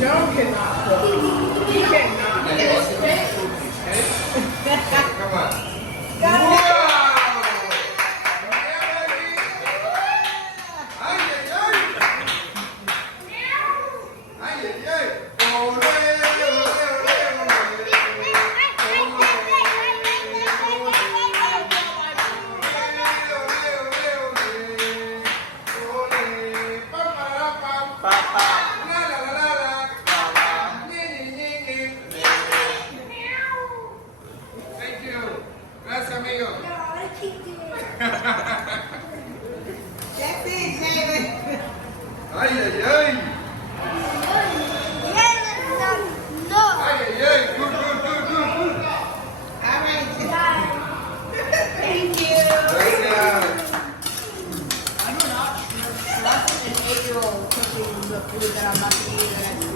Joe cannot cook. He cannot cook. Come on. Got it. Wow! Ay, ay, ay. Ay, ay, ay. Ole, ole, ole, Thank you. Gracias, amigo. That's it, Jalen. Ay, ay, ay. Ay, ay, ay. Good, good, good, good, good. All right. Thank you. Gracias. I'm not trusting an 8-year-old cooking the food that I'm not eating.